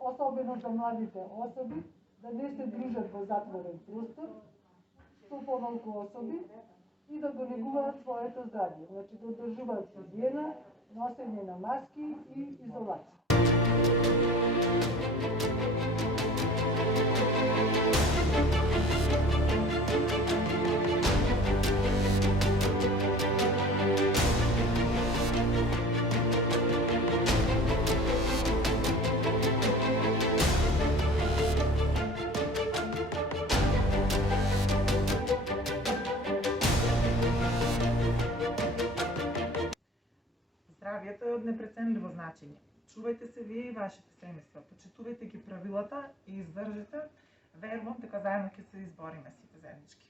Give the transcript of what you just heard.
особено за младите особи, да не се дружат во затворен простор, што помалку особи, и да го негуваат своето здравје. Значи да одржуваат хигиена, носење на маски и изолација. Здравјето е од непреценливо значење. Чувајте се вие и вашите семејства, почитувајте ги правилата и издржете. Верувам дека заедно ќе се избориме сите заеднички.